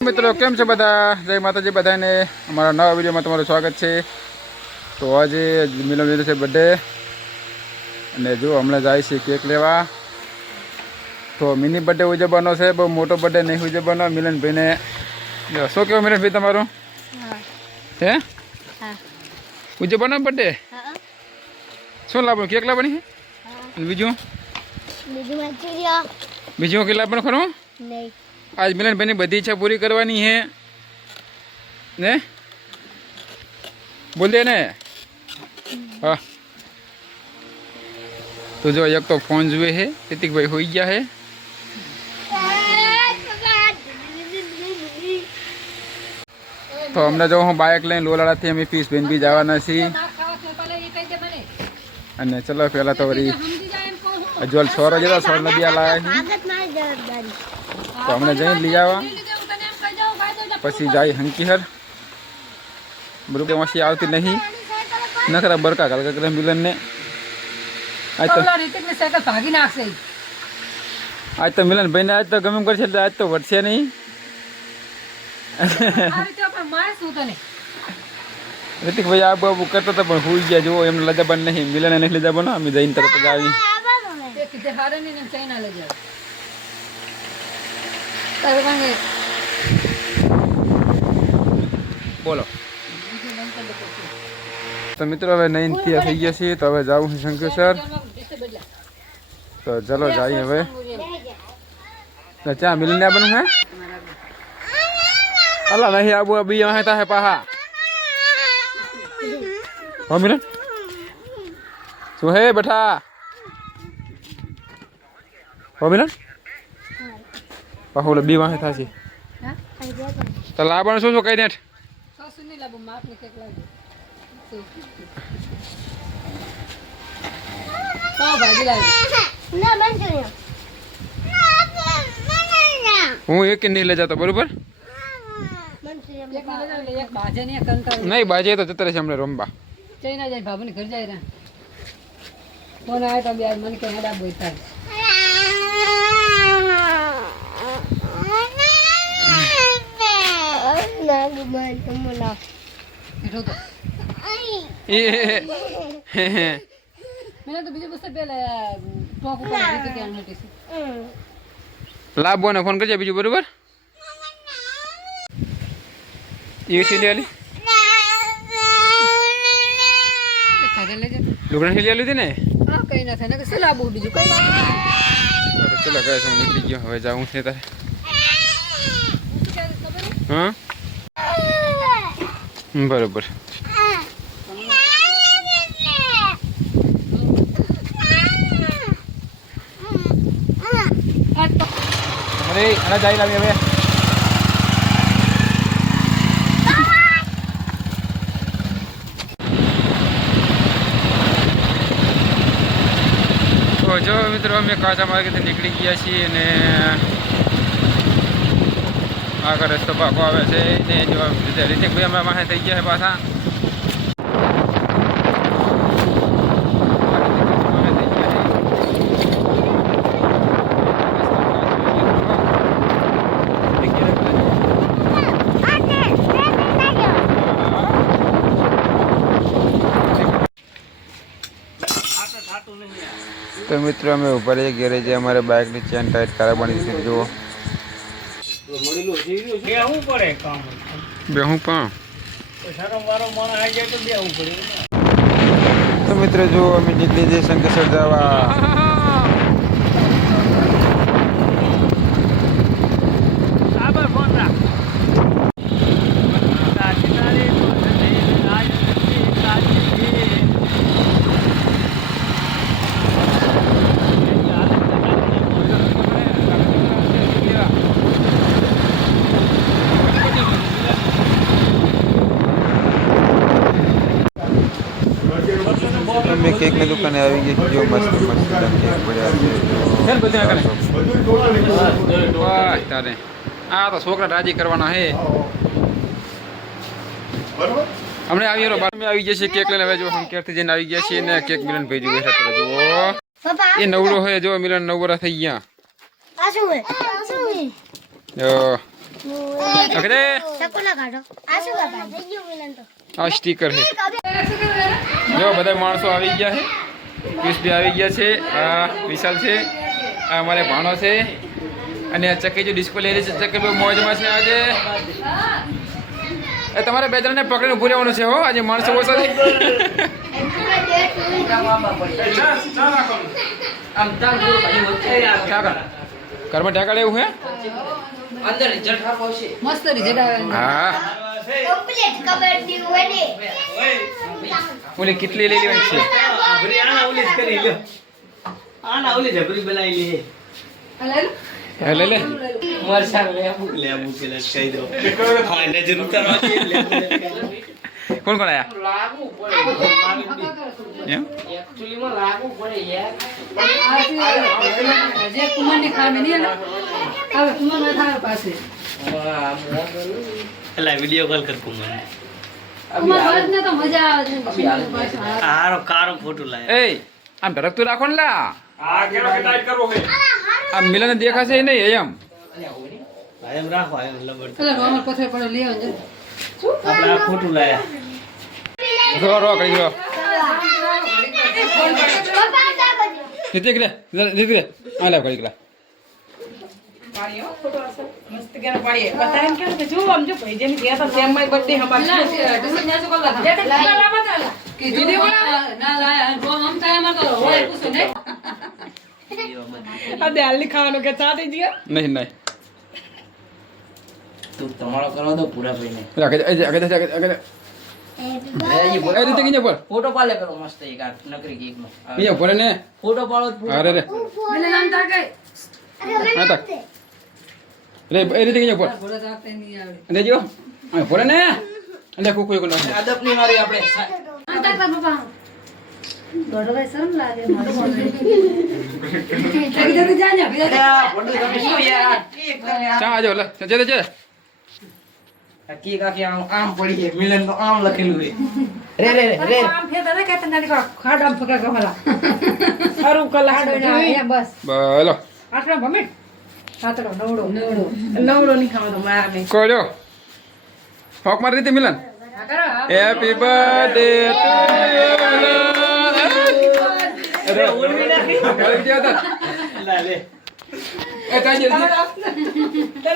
મિત્રો કેમ છે બધા? જય માતાજી બધાને. અમારા નવા વિડીયોમાં તમારું સ્વાગત છે. તો આજે મિલન લીધો છે બર્થડે અને જો હમણાં જાય છે કેક લેવા. તો મિની બર્થડે ઉજવવાનો છે. બહુ મોટો બર્થડે નહીં ઉજવવાનો. મિલનભાઈને. શું કેવું મિલનભાઈ તમારું? હે. ઉજવવાનો બર્થડે હા. શું લાવવાનું કેક લાવવાની છે? બીજું? બીજું કેટલા પણ ખરું? નહીં. આજ મિલનભાઈની બધી ઈચ્છા પૂરી કરવાની છે ને બોલ દે ને હા તો જો એક તો ફોન જુએ છે રિતિકભાઈ હોઈ ગયા છે તો અમને જો હું બાઇક લઈને લોલાડાથી અમે પીસ બેન બી જવાના છીએ અને ચલો પહેલાં તો વળી અજવલ છોરો જતો છોર નદી આ લાવ્યા તો અમને જઈને લઈ આવવા પછી જાય હંકીહર. બરોબર ઓછી આવતી નહીં. નખરા બરકા કાલ કરે મિલનને આજ તો ભાગી નાખશે. આજ તો મિલન ભાઈને આજ તો ગમે કરશે એટલે આજ તો વટશે નહીં. રિતિક ભાઈ આ બાબુ કરતો હતા પણ હુઈ ગયા જુઓ એમને લજા બન નહીં. મિલન નહીં લીધા બનો અમે જઈને તરત જ આવી. તે કીધે હારે નહીં ને ચાઇના લઈ જાવ તારે કાંઈ બોલો તો મિત્રો હવે નઈનથી થઈ ગયા છીએ તો હવે જવું છે શંકર તો ચલો જઈએ હવે તો ચા મિલને બનવું હે અલા નહીં આબુ આ બી હે હે પાહા હો મિલન શું હે બેઠા હો મિલન પાહુ ઓલા બી વાહે થાશે. તો લાવવાનું શું શું કઈ દેઠ સાસુ નહીં લાવું માપ ને કેક લાવજો પાવ ભાજી લાવજો ના મંચુરિયન હું એક નહીં લઈ જતો બરોબર નહીં બાજે તો જતા રહેશે હમણાં રમવા. ચાઇના જાય બાબુને ઘર જાય રહ્યા ફોન આવ્યો તો બે મને કે હેડા બોલતા ના ગુમાન તમના એટલું તો એ મેં તો બીજું બસ પેલા ટોક ઉપર રીતે કે નોટિસ લાભો ને ફોન કરજે બીજું, બરોબર? એ સીલી આલી ખાધે લેજે લુગડા સીલી આલી હતી ને? કઈ ના થાય ને લાવવું બીજું કઈ ચલો કહે નીકળી ગયો હવે જાઉં છે તારે. હા? બરોબર. અરે, આના જાય લાવી હવે. તો જો મિત્રો, અમે કાચા માર્ગેથી નીકળી ગયા છીએ અને આગળ રસ્તો પાકો આવે છે ને જો રીતિકભાઈ અમે માહે થઈ ગયા છે પાછા. તો મિત્રો, અમે ઊભા રહીએ ગેરેજે અમારે બાઇકની ચેન ટાઈટ કરાવવાની છે જુઓ. બેહવું પડે કામ બે હું પણ. વાળો માણસ આવી જાય તો બેહવું પડે. તો મિત્રો જો અમે જેટલી જે શંકર જવા આબર ફોન રાખ તારી તારી બોલને આજની તાજી અમે કેકની દુકાને આવી ગઈ જો મસ્ત મસ્ત કેક પડ્યા છે વાહ તારે આ તો છોકરા રાજી કરવાના હે. હમણાં આવી રહ્યો બાર. આવી છે કેક લઈને. હવે જો હમ ક્યારથી જઈને આવી ગયા છીએ ને કેક મિલન ભાઈ જોવે છે જુઓ. એ નવરો હોય જો મિલન નવરા થઈ ગયા. આ શું હે આ હે જો અગરે. સકોલા કાઢો. આ શું કાઢો થઈ ગયું મિલન તો આ સ્ટીકર છે. જો બધા માણસો આવી ગયા છે. ક્રિસ્પી આવી ગયા છે. આ વિશાલ છે. આ અમારે ભાણો છે. અને આ ચક્કી જો ડિસ્કો લઈ રહી છે ચક્કી બહુ મોજમાં છે આજે. એ તમારે બે જણને પકડીને ઊભું રહેવાનું છે હો આજે માણસો ઓછા છે ઘરમાં ઢાકાડે એવું હે? હા. કમ્પ્લીટ કબડ્ડી હોય ને ઓલી કેટલી લઈ લેવાની છે જબરી આના ઓલી કરી લ્યો આના ઓલી જબરી બનાવી લે હા, લઈ લે મરસા લેબુ લેબુ પેલા કહી દો કોણ કોણ આયા એમ કુમાર ના પાસે કુમાર આવે છે કુમારનું પાછું. આવે. હારો કારો ફોટો લાય. એ આમ ધડકતું રાખો ને લા. આ કેરો કે ટાઈપ કરવો હે આ મિલન દેખાશે નહીં એમ. એમ રાખો એમ લબડ એટલે રોમર પથ્થર પડે લઈ આવજો. આપણે આ ફોટો લાયા. રો રો કરી રો નીતિક લે નીતિક લે આ લે કરી લે મસ્ત કેનો પાડીએ. બધા એમ કે જો આમ જો ભાઈ જેમ ગયા તો સેમ માય બર્થડે હમાર ના, છે. ડિઝાઇન ન્યાસો કરી જે તે ખુલ્લા લાવવા તા લા. કીધું તો ના- ના લાયા. આમ થાય એમાં તો હોય પૂછો ને? આ દે હાલની ખાવાનું કે ચા થઈ ગયા નહીં નહીં. તું તમારો કરવા દો પૂરા ભાઈને. આગળ આગળ આગળ આગળ કીને ફોટો પાલે કરો મસ્ત એક નકરી ગીત નો ને ફોટો પાડો અરે રે નામ તાર કઈ? રે એ રીતે કીને પર તો. અને જો આ પર ને? એટલે કુકુ કોણ અદબની મારી આપણે સા- નામ તાર તાર ભાઈ શરમ લાગે મારું. જા જા. લે. કેક આમ આમ પડી છે. મિલન તો આમ લખેલું છે. રે રે રે. આમ ને ખાડ આમ ફકા ગમલા અરુ બસ. બોલો આટલા ભમે સાતડો નવડો નવડો. નહીં ખાવા તો મારા નહીં કોજો હોક મારી રીતે મિલન હા. હા. હેપી બર્થડે ટુ અરે ઓળવી નાખી યુ લા લે એ કાજે તને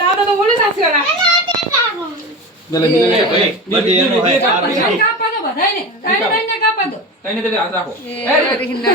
આ તો બોલી સાચી વાળા દલે મિલન ભાઈ બર્થડે એનો હોય આ બીજું. કાપા દો બધાયને. તાઈને તાઈને કાપા દો. તઈને તે હાથ રાખો એ રીંગણા.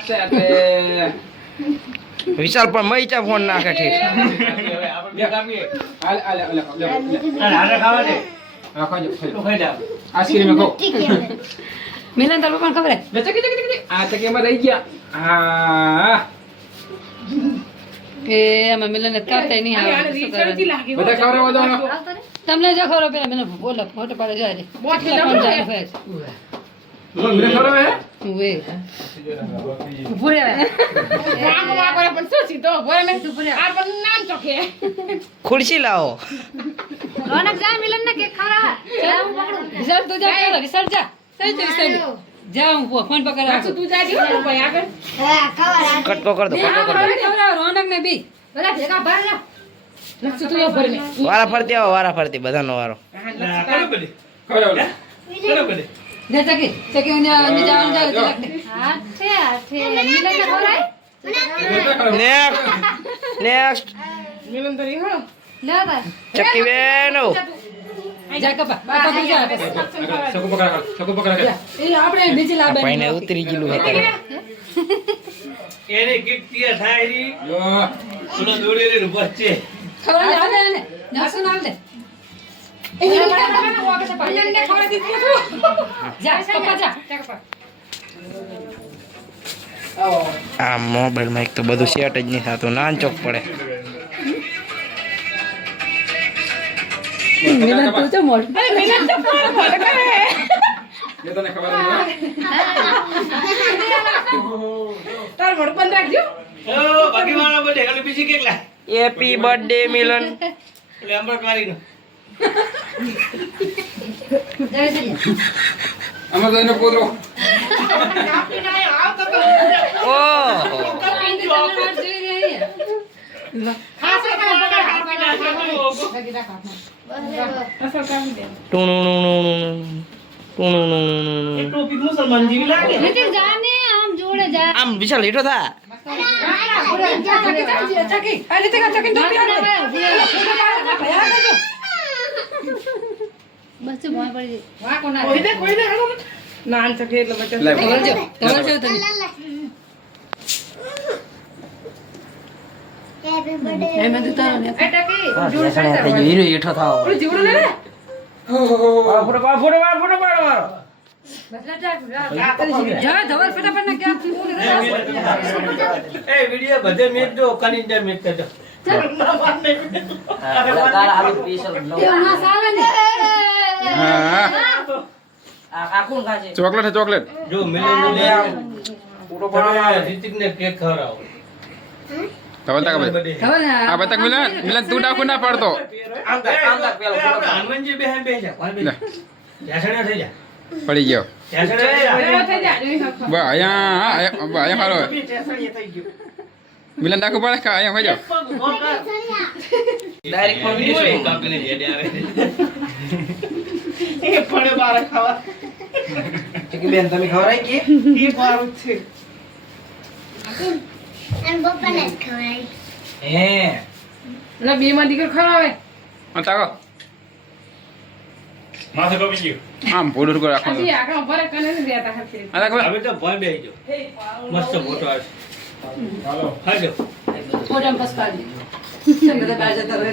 ચા વિશાલ પણ મઈચા ફોન નાખે ઠીક આઈસ્ક્રીમ મિલન તાર પણ ખબર હે? ચકી ચકી ચકી આ ચકી એમાં રહી ગયા. હા. એ કાપતા નહીં આવે. બધા ખવડાવો દો તમને જો ખબર પેલા મને બોલો ફોટો પાડે જાય રે. મને હે ઉવે. પણ શું સીધો? ભરે આ પણ નામ ચોખે. ખુરશી લાવો. જા જા. જા, જા. જા હું ફોન પકડ રાખું. તું ભાઈ આગળ. હા ખબર દો રોનક ને બી. બધા ભેગા બહાર જા. નકશું તું ભર ને વારા ફરતી આવો વારા ફરતી બધાનો વારો. કરો જા. નેક્સ્ટ મિલન તો પછી. આપણે ભાઈને નથી. ઉતરી ગયેલું આ મોબાઈલ મોબાઈલમાં એક તો બધું સેટ જ નહીં થતું નાન ચોક પડે મિલન તું તો મોઢું. અરે મિલન તો કોણ મોઢ કરે? એ તને ખબર નથી તારું મોઢું બંધ રાખજો. ઓ બાકી વાળા બધે ખાલી બીજી કેક લાય હેપી બર્થડે મિલન એટલે અમૃત વાળીનું આમાં તો એનો પોતરો ઓહો અસર કાઢી દે. એ ટોપી મુસલમાન આમ જોડે જા. આમ વિશાલ હેઠો થા. ચકી. એટલે ચોકલેટ છે ચોકલેટ. જો રિતિક ને કેક ખવડાવો. ધવલ તાકા ભાઈ આ બતક મિલન મિલન તું ડાકુ ના પાડતો આમ તાક આમ તાક પેલો એ હનુમાનજી બેહે બેહે જા કોણ લે. બેહે જાસણે થઈ જા પડી ગયો જાસણે થઈ જા ભેળો થઈ જા, જોઈ શકો. બા અહીંયા અહીંયા હાલો મિલન ડાકુ પડે કા અહીંયા હોય જાવ ડાયરેક્ટ પણ વિડિયો એ કાપીને જેડે આવે કે બેન તમે ખવરાય કે એમ પપ્પાને જ ખવડાવી હે. એટલે બે માં દીકરો ખવડાવે. તાકો આમ પોડું કો રાખો હજી આગળ ઊભા કને નથી દેતા હરખી આ તાકો હવે તો ભય બેહી જો મસ્ત ફોટો આવે હાજો ફોટામાં બસ કાઢી. બધા બહાર જતા રહો.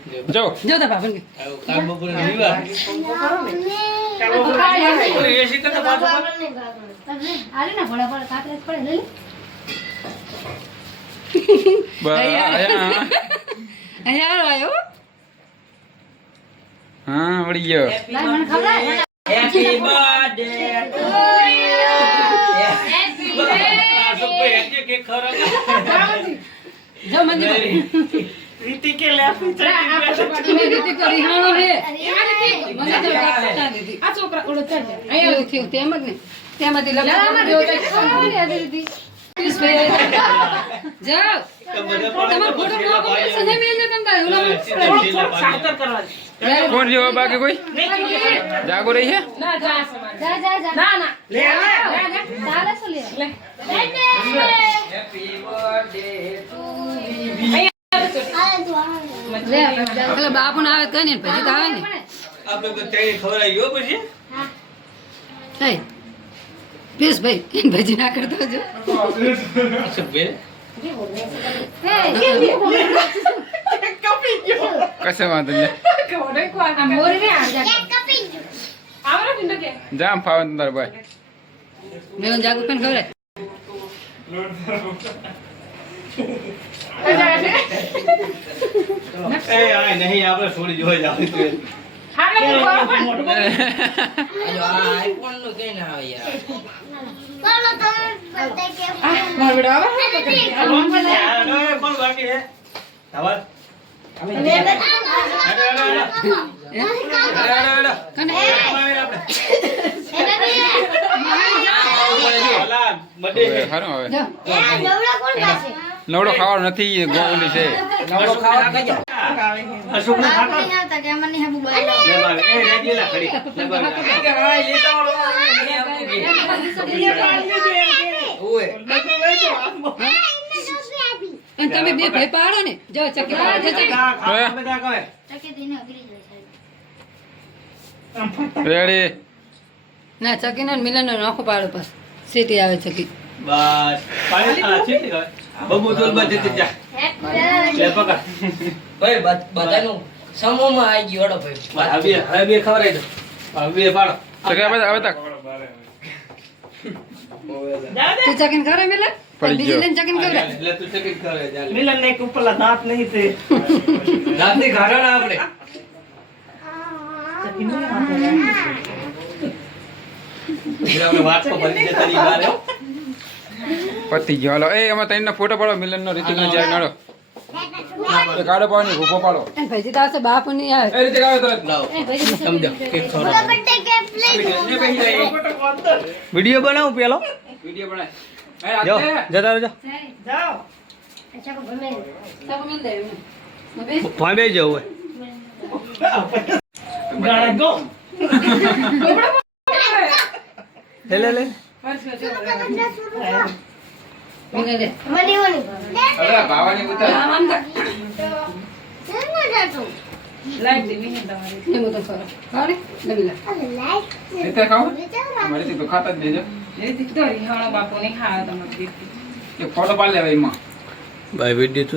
એટલે. રોઈ દે ને જો જો તારા બાપાને. કાલ બપોરે રવિવાર ઓલી એસી કરતા પાછું આલે ને ભોળા ભોળા કાતરે પડે લે અહીંયા. આવ્યો. હા ગયો. મને હેપી બર્થડે તો કેક ખવડાવે જાઓ કે. મેં રીતે કરી હાણો હે. મને તો આ દીધી. આ છોકરા ઓળો ચાલ અહીંયા થયું તેમ જ ને તેમાંથી રીતે કંઈક પિયુષભાઈ જાઓ. તમારો ફોટો ન ઓલા કોણ જેવો બાકી કોઈ? જાગો રહી છે ના, જા ના, ના. લે, લે, લે, લે. ચાલે લે. લે. હેપી બર્થડે આલે પેલા બાપુ આવે કઈ ને પછી તો આવે ને. આપણે તો ત્યાં ખવડાવી ગયો પછી. હે પિયુષભાઈ ભજી ના કરતો જો કશે વાંધો નહીં? જામ ફાવે તાર ભાઈ. મેં જાગુ પણ ખબર એ આ નહીં આપણે છોડી જોઈ જાવ તો હા, લે, હું ખાવા પણ. આજો આ આઈફોનનું કઈ ના આવે યાર ચાલો તમે બર્થડે કેક આ, મારો બેટો આવે? કોણ બાકી હે ધવલ અમે લે ગયા. બેટા હેડો હેડો હેડો હેડો હેડો હેડો કને આવે આપણે એને ઓલા બડે હે સારું હવે નવડા ખાવાનો નથી ગોળી છે. નવડો ખાવા કઈ અશોકને ખાતો નહીં આવતા કે અમને હેબુ બોલે એ રેડીલા ખડી લે બાર ઓય અને તમે બે ભાઈ પાડો ને જો ચકી પાડો. છે ચકી બધા કહે. દઈને અગરી જાય રેડી. ના ચકીનો ને મિલનનો નોખો પાડો પછી. સીટી આવે ચકી બસ. આ બબુ તોલ બજે તે જા. લે પકડ. ભાઈ બધ- બધાનું સમૂહમાં આવી ગયો હેડો ભાઈ. હવે હવે ખવરાઈ દો. આવી પાડો. તો કે હવે હવે તક. તું ચકિન કરે મિલન? બીજી. લઈને ચકીને ખવડાવ એટલે તું ચકિન કરે જા મિલન ને ઉપરલા દાંત નહીં તે. ઘાડા ના આપણે. એટલે આપણે વાતમાં ભરી જતા બહાર, હો. પતી ગયો. હાલો. એ એમાં તઈને ફોટો પાડો મિલનનો રીતિકનો જાય નાડો. એ કાઢો પાડો ઊભો પાડો. એ ભાઈજી તાસે બાપની નહીં આવે એ રીતે આવે તરત. લાવો. એ ભાઈજી તો સમજો કેક લઈ વીડિયો બનાવું પેલો? વિડિયો બનાય. એ જો જતા રહેજો. જાઓ. અચ્છા કો ભમે ચાકુ મિલ દે ભાઈ બે જવું હોય. ગો લે લે લે. ફોટો પાડી લેવા એમાં ભાઈ વીડિયો